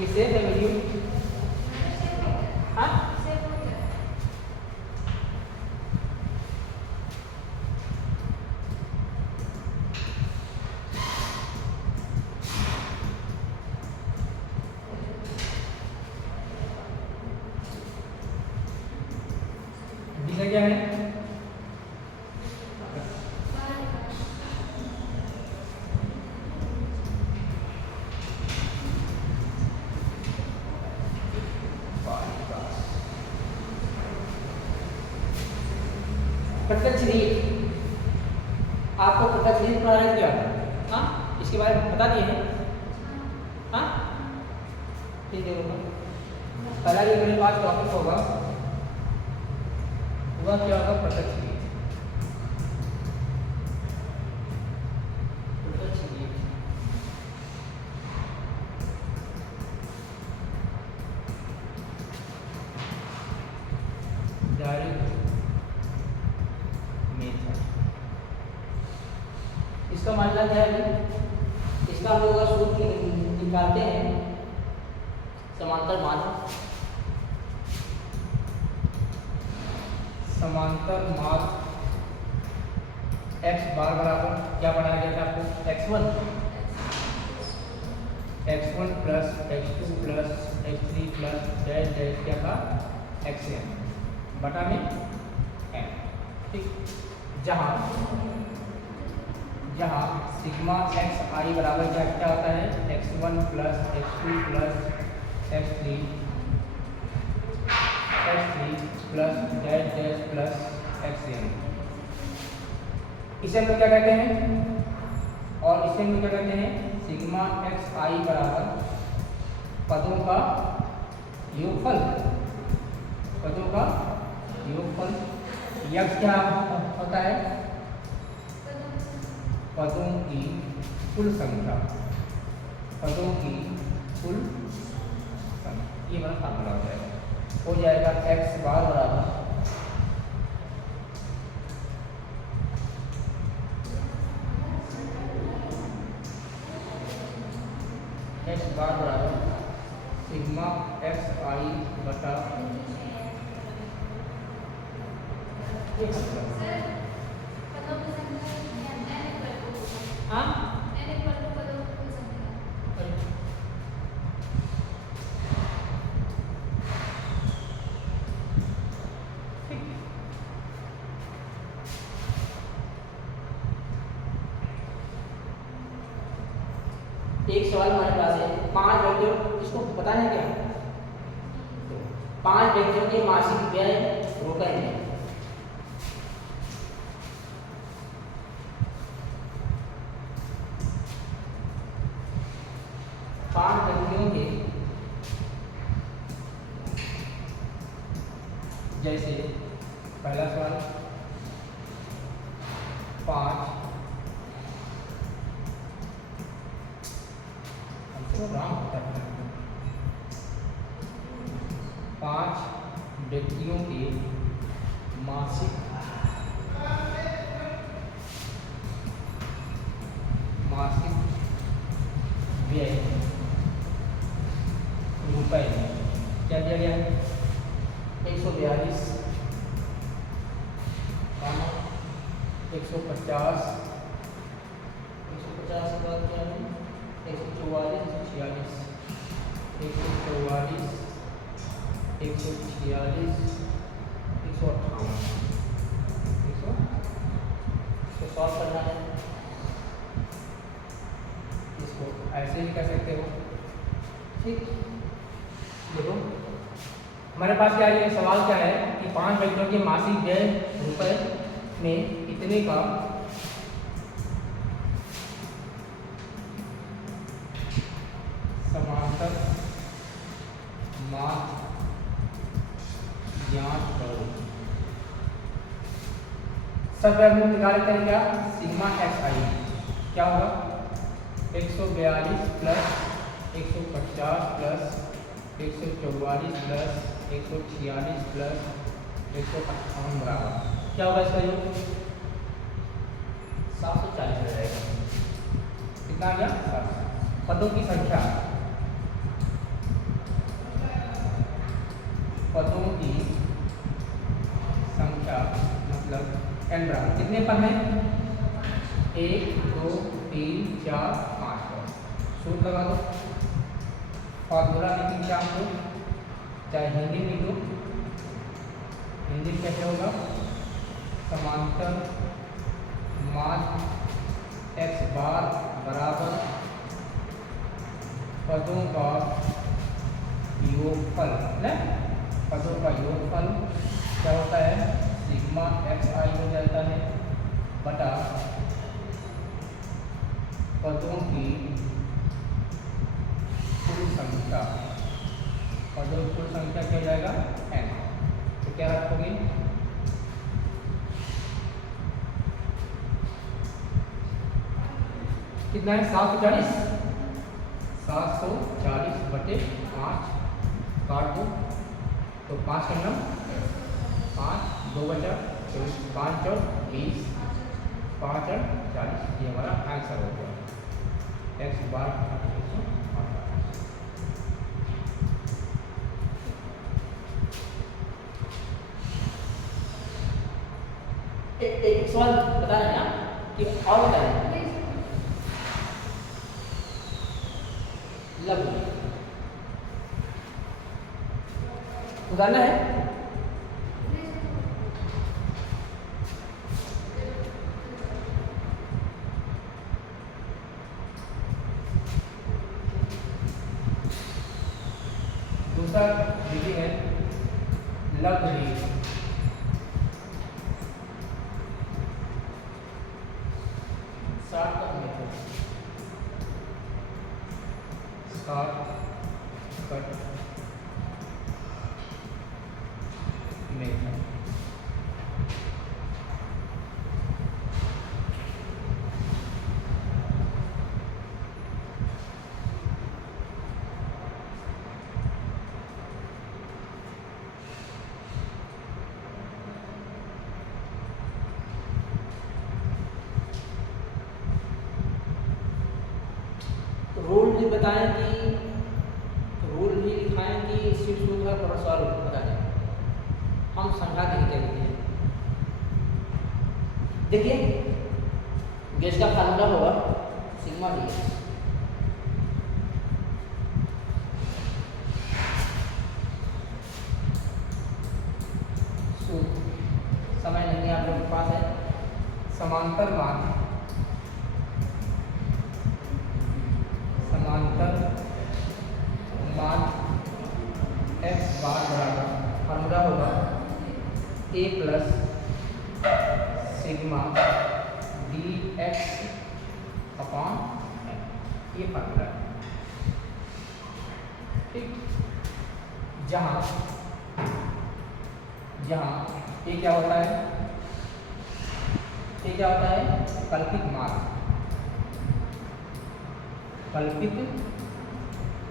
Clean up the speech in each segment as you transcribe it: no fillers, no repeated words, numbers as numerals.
ये सेफ है वैल्यू? हाँ दिशा क्या है? प्रत्यक्ष रीत, आपको प्रत्यक्ष रीत पढ़ाया क्या? हाँ इसके बारे में बता दिए हैं। हाँ ठीक है, पहला जो मेरे पास टॉपिक होगा वह क्या होगा? प्रत्यक्ष रीत। प्रत्यक्ष रीत डायरेक्ट मेथड। इसका मतलब क्या है? इसका हम लोग सूत्र निकालते हैं समांतर माध्य। समांतर माध्य x बार बराबर क्या बनाया गया था आपको? x1 plus x2 plus x3 plus dash dash क्या था? xn बटा में n। ठीक, जहाँ सिग्मा x i बराबर क्या होता है? x1 plus x2 plus x3 plus dash dash plus xn। इसे हम लोग क्या कहते हैं? और इसे हम लोग क्या कहते हैं? सिग्मा x i बराबर पदों का योगफल। पदों का योगफल। यक्ष क्या होता है? पदों की कुल संख्या। पदों की कुल संख्या, ये हमारा फार्मूला हो जाएगा। हो जाएगा x बार बराबर सिग्मा x i बटा हाँ एक सवाल हमारे पास है, 5 व्यक्तियों, इसको बताना है क्या? 5 व्यक्तियों के मासिक व्यय रुपए हैं। 5 व्यक्तियों के, जैसे पहला सवाल 5 व्यक्तियों के मासिक व्यय रुपए क्या दिया गया है? 142, 150, 150 के बाद क्या है? 144, 146, 144, 146, 158, 100 सॉल्व करना है। इसको ऐसे भी कर सकते हो। ठीक, देखो हमारे पास क्या है? सवाल क्या है कि 5 व्यक्तियों के मासिक व्यय रुपए में इतने का समांतर माध्य ज्ञात करो। सब हम लोग निकाल लेते हैं क्या? सिग्मा x i क्या होगा? 142 प्लस 150 प्लस 144 प्लस 146 प्लस 158 बराबर क्या होगा? इसका योग 740 हो जाएगा। कितना आ गया? पदों की संख्या कितने पर है? 1 2 3 4 5 पर। सूत्र लगा दो, फार्मूला लिखेंगे क्या हमको, चाहे हिंदी में लिखो, हिंदी कैसे होगा, समांतर मान x बार बराबर पदों का योगफल ना, पदों का योगफल क्या होता है, सिग्मा xi हो जाता है बटा पदों की कुल संख्या, पदों की कुल संख्या क्या हो जाएगा n। तो क्या रखोगे, कितना है 740, 740 बटे 5 काट दो तो 5 करना 5 2 बचा 5 और 20 5 और 40, ये हमारा आंसर हो गया x बार। एक सवाल बता रहे हैं कि और बता रहे हैं लघु उदाहरण है, दूसरा रीडिंग है लघु reading, shortcut method, shortcut method. Rule भी बताएं कि रूल भी लिखाएं कि शीट सूत्र का सॉल्व बताएं, हम संख्या देखते हैं। देखिए गैस का फार्मूला होगा सिग्मा डी, सूत्र समय नहीं आप लोगों के पास है, समांतर मान x बार बराबर फार्मूला होगा a plus sigma D x upon ये फार्मूला है, ठीक। जहाँ ये क्या होता है, ये क्या होता है, कल्पित मान, कल्पित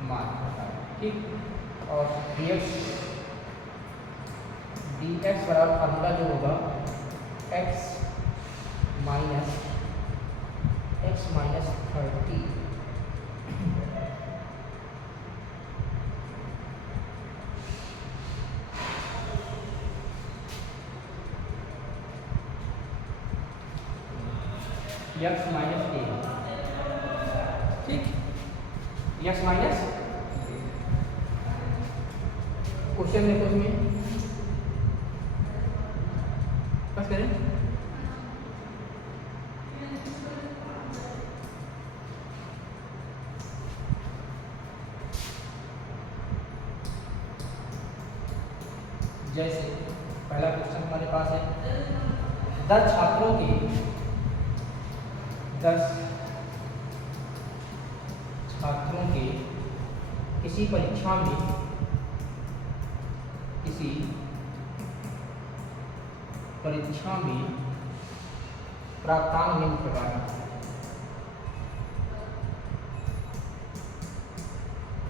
मान होता है, ठीक। और dx बराबर फार्मूला जो होगा x minus 30 x minus a, ठीक, x माइनस क्वेश्चन देखो इसमें बस करें, जैसे पहला क्वेश्चन हमारे पास है 10 छात्रों के 10 छात्रों के किसी परीक्षा में प्राप्तांक निम्न प्रकार है,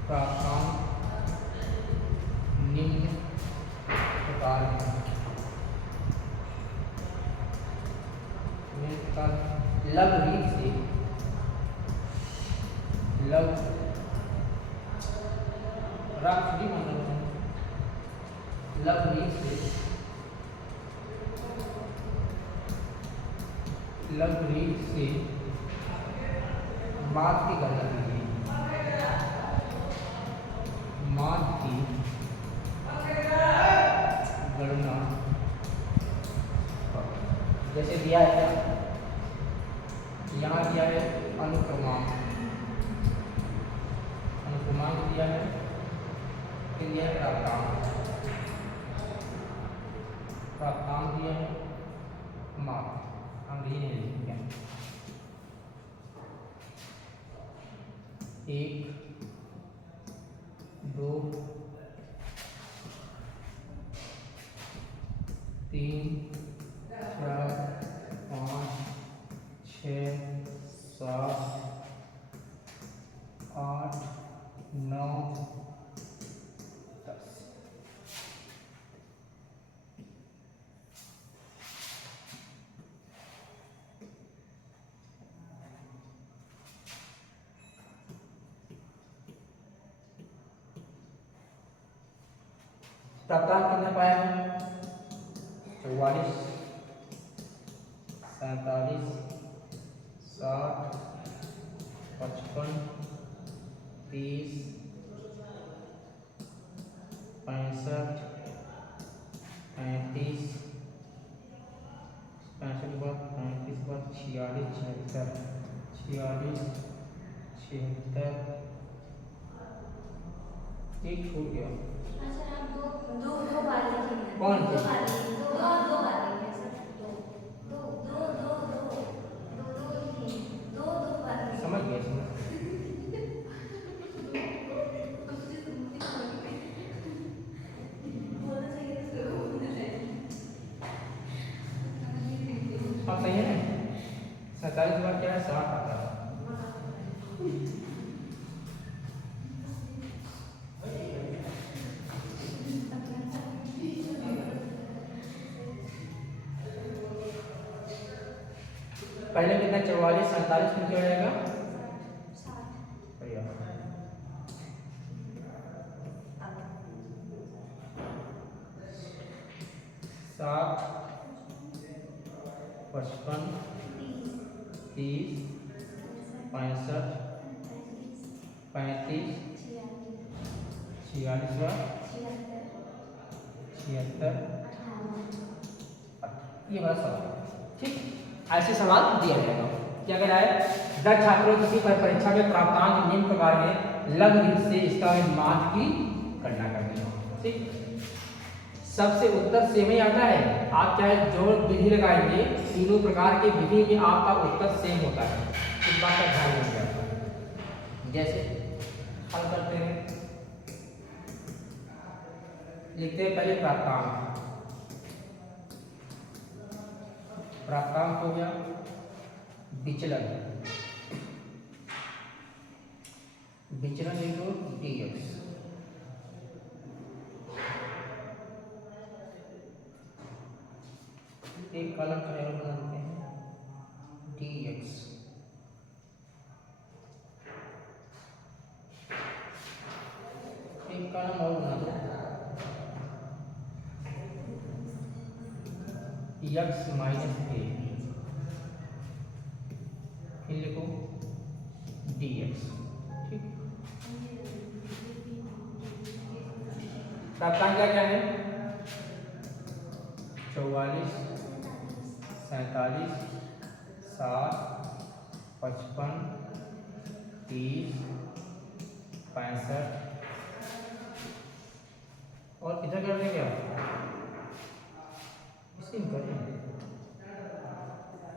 प्राप्तांक निम्न प्रकार है, लघु रीत से लघुरीत से माध्य की गणना कीजिए। माध्य की गणना जैसे दिया है क्या, यहाँ दिया है अनुक्रमांक, अनुक्रमांक दिया है, फिर दिया है प्राप्तांक, प्राप्तांक दिया है, माध्य अंग्रेजी नहीं लिखेंगे। 1 2 3 4 5 6 7 8 9 10। प्राप्तांक कितना पाया है? 44 47 60 55 30 65 35 65 बाद 35 बाद 46 76 46 76 एक छूट गया। अच्छा आप दो बार लिखेंगे। कौन दो बार लिखेंगे। दो बार लिखेंगे सर। दो लिखेंगे। दो बार लिखेंगे। समझ गया समझ बोलना चाहिए इसको, बोलना चाहिए। हाँ सही है ना। 47 बार क्या है 60 आता है। पहले कितना 44 47 में क्या हो जाएगा 7 55 30 65 35 46 76 ये बड़ा सवाल ठीक। ऐसे सवाल दिया जाएगा क्या कह रहा है, 10 छात्रों किसी पर परीक्षा में प्राप्तांक निम्न प्रकार है, लघुरीत से इसका माध्य की गणना करनी हो। ठीक, सबसे उत्तर सेम ही आता है। आप चाहे जो विधि लगाएंगे तीनों प्रकार की विधि में आपका उत्तर सेम होता है, इस बात का ध्यान रखिएगा। जैसे हल करते हैं, लिखते हैं पहले प्राप्तांक। प्राप्तांक हो गया विचलन, विचलन लिखो dx, एक कॉलम का एरो बना देते हैं dx, एक कॉलम और बना दो x माइनस a, फिर लिखो dx। ठीक, प्राप्तांक क्या है 44 47 60 55 30 65 और इधर कर देंगे आप इसे कर देंगे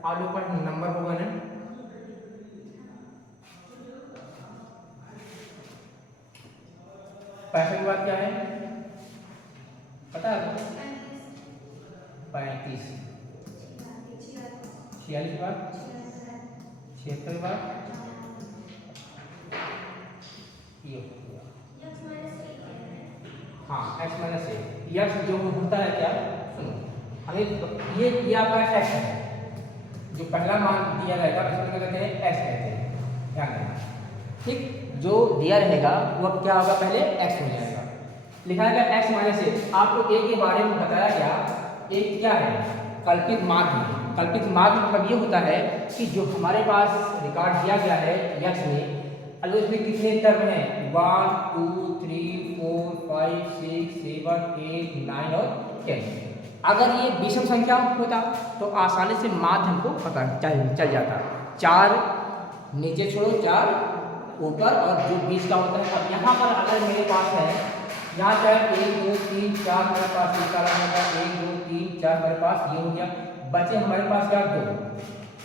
आलू पर नंबर होगा ना 65 के बाद क्या है पता है 35 46 बार 76 बार ये हो गया। हाँ x माइनस ए, x जो होता है क्या सुनो हमें ये आपका x है, जो पहला मान दिया रहेगा उसमें क्या कहते हैं x कहते हैं, ध्यान रखना। ठीक, जो दिया रहेगा वो क्या होगा पहले x हो जाएगा, लिखा जाएगा x माइनस ए। आपको a के बारे में बताया गया, एक क्या है कल्पित माध्य, कल्पित मार्ग मतलब ये होता है कि जो हमारे पास रिकॉर्ड दिया गया है यक्स में, अगर उसमें कितने टर्म हैं 1 2 3 4 5 6 7 8 9 और 10। अगर ये विषम संख्या होता तो आसानी से माध्य हमको पता चल जाता। 4 नीचे छोड़ो, 4 ऊपर और जो 20 का होता है। अब यहाँ पर अगर मेरे पास है, यहाँ चाहे 1 2 3 4 मेरे पास निकाला होगा, 1 2 3 4 मेरे पास ये हो गया, बचे हमारे पास क्या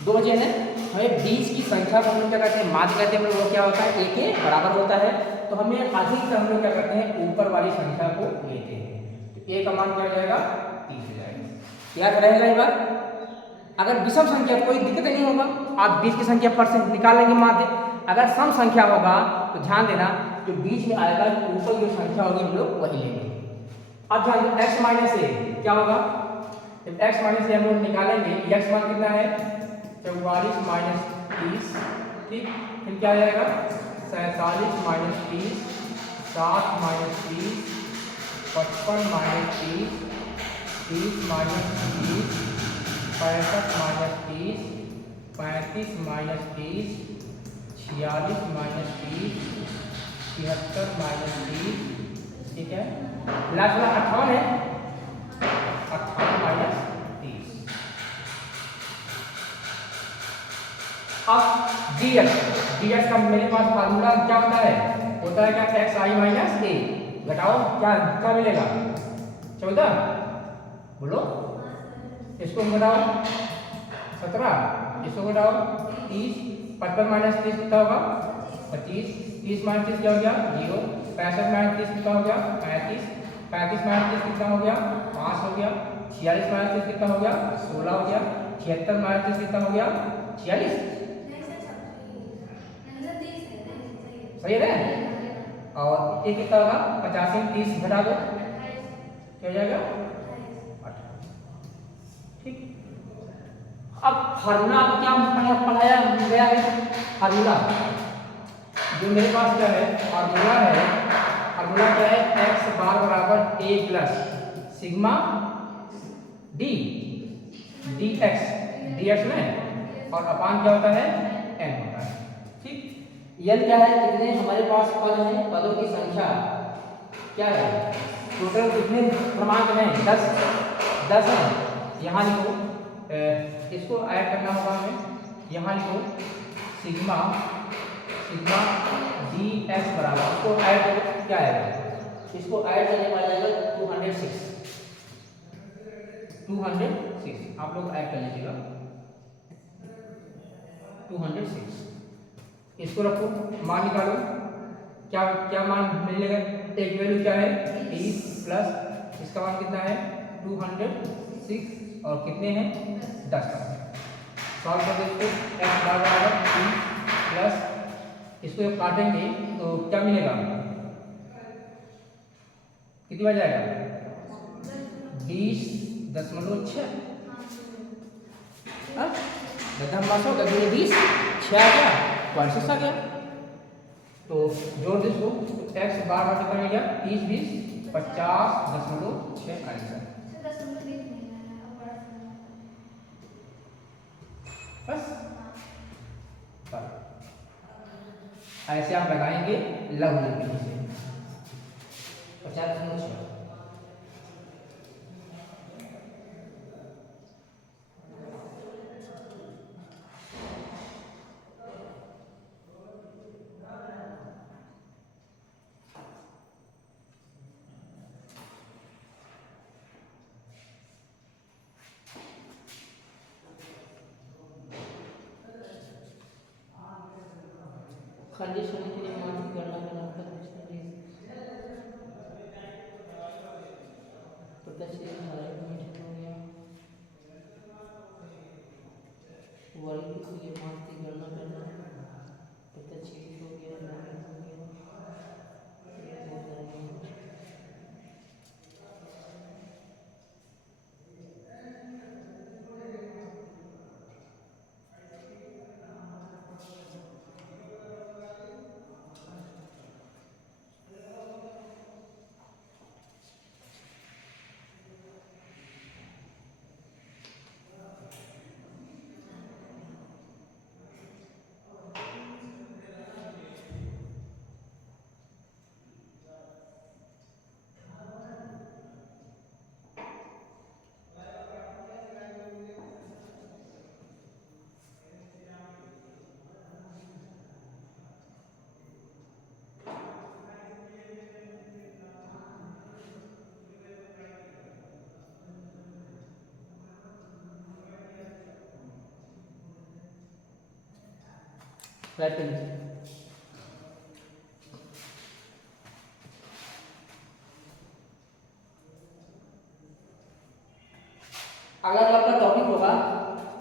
2 बचे हैं। हमें 20 की संख्या को हम लोग क्या कहते हैं माध्य कहते हैं, वो क्या होता है एक के बराबर होता है। तो हमें अधिक हम लोग क्या करते हैं ऊपर वाली संख्या को लेते हैं, तो a का मान क्या हो जाएगा 30 हो जाएगा। याद रहेगा ये बात। अगर विषम संख्या कोई दिक्कत नहीं होगा, आप 20 की संख्या पर से निकाल लेंगे माध्य। अगर सम संख्या होगा तो ध्यान देना जो बीच में आएगा ऊपर जो संख्या होगी हम लोग वही लेंगे। अब ध्यान दो x माइनस ए क्या होगा, जब x माइनस ए हम लोग निकालेंगे, x मान कितना है 44 माइनस 30, ठीक, फिर क्या आ जाएगा 47 minus 30, 7 minus 30, 55 minus 30, 30 minus 30, 65 minus 30, 35 minus 30, 46 minus 30, 73 minus 30, ठीक है, लास्ट वाला 58 है, 58 माइनस 30। अब dx का मेरे पास फार्मूला क्या होता है क्या xi माइनस ए, घटाओ क्या क्या मिलेगा 14, बोलो, इसको घटाओ 17, इसको घटाओ 30, 55 माइनस 30 कितना होगा 25, 30 माइनस 30 क्या हो गया 0, 65 माइनस 30 कितना हो गया 35, 35 माइनस 30 कितना हो गया 5 हो गया, 46 माइनस 30 कितना हो गया 16 हो गया, 76 माइनस 30 कितना हो गया 46, सही है ना। और ये कितना होगा 50 में 30 घटा दो क्या हो जाएगा 28, ठीक। अब फार्मूला क्या पढ़ाया गया है, फार्मूला जो मेरे पास क्या है फार्मूला है, फार्मूला क्या है x बार बराबर a plus sigma d dx में, और अपान क्या होता है n होता है, ठीक। n क्या है, कितने हमारे पास पद हैं, पदों की संख्या क्या है, टोटल कितने क्रमांक हैं 10 है। यहाँ लिखो, इसको ऐड करना होगा हमें, यहाँ लिखो सिग्मा dx बराबर, इसको ऐड करो क्या आएगा, इसको ऐड करने पर जाएगा 206, आप लोग ऐड कर लीजिएगा 206, इसको रखो, मान निकालो, क्या क्या मान मिलेगा, एक वैल्यू क्या है 30 प्लस इसका मान कितना है 206 और कितने हैं 10 का, सॉल्व कर दो इसको, x बराबर 30 प्लस इसको जब काटेंगे तो क्या मिलेगा, कितनी बार जाएगा 20.6, गड्ढा मासो गड्ढे 20 6 आ गया 6 आ गया, तो जोड़ दो इसको, तो x बार बार कितना मिल गया 30 20 50.6 आंसर, बस ऐसे आप लगाएंगे लघु लिपि से 50.6। खंडित होने के लिए मान की गणना करना होता है, प्रत्यक्ष हो गया, वर्ग के लिए मान की गणना करना, प्रत्यक्ष हो गया, राइट कर लीजिए। अगला जो आपका टॉपिक होगा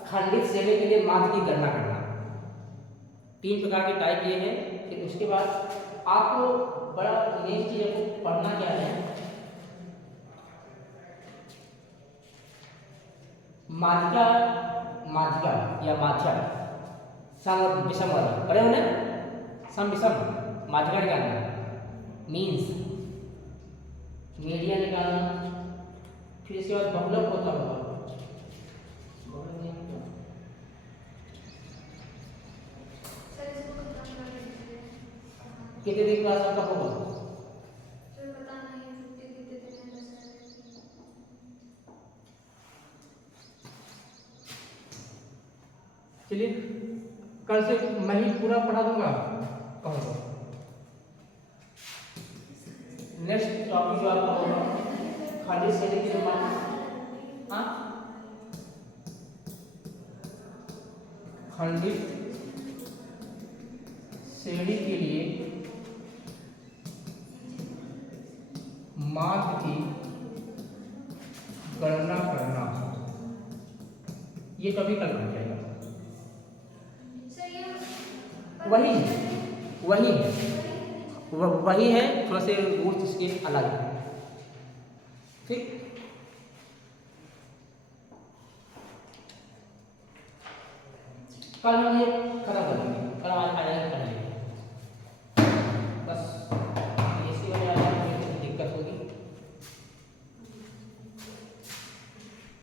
खंडित श्रेणी के लिए माध्य की गणना करना। 3 प्रकार के टाइप ये हैं। फिर उसके बाद आपको बड़ा नेक्स्ट चीज आपको पढ़ना क्या है, माध्यिका, माध्यिका या माध्यक सम और विषम वाला पढ़े हो ना, सम विषम माध्यिका निकालना मीन्स मीडियन निकालना। फिर इसके बाद बहुलक होता होगा, बहुलक नहीं होता। सर इसको खत्म कर दीजिए। कितने दिन क्लास आपका होगा? सर पता नहीं छुट्टी कितने दिन है, 10 तारीख। चलिए कल से मैं ही पूरा पढ़ा दूंगा। कहो नेक्स्ट टॉपिक जो आपका होगा खंडित श्रेणी के लिए, हाँ खंडित श्रेणी के लिए माध्य की गणना करना, ये टॉपिक कल पढ़ जाएगा। सर ये वही वही वही है, थोड़ा से रूल्स इसके अलग है। ठीक, कल हम ये खत्म कर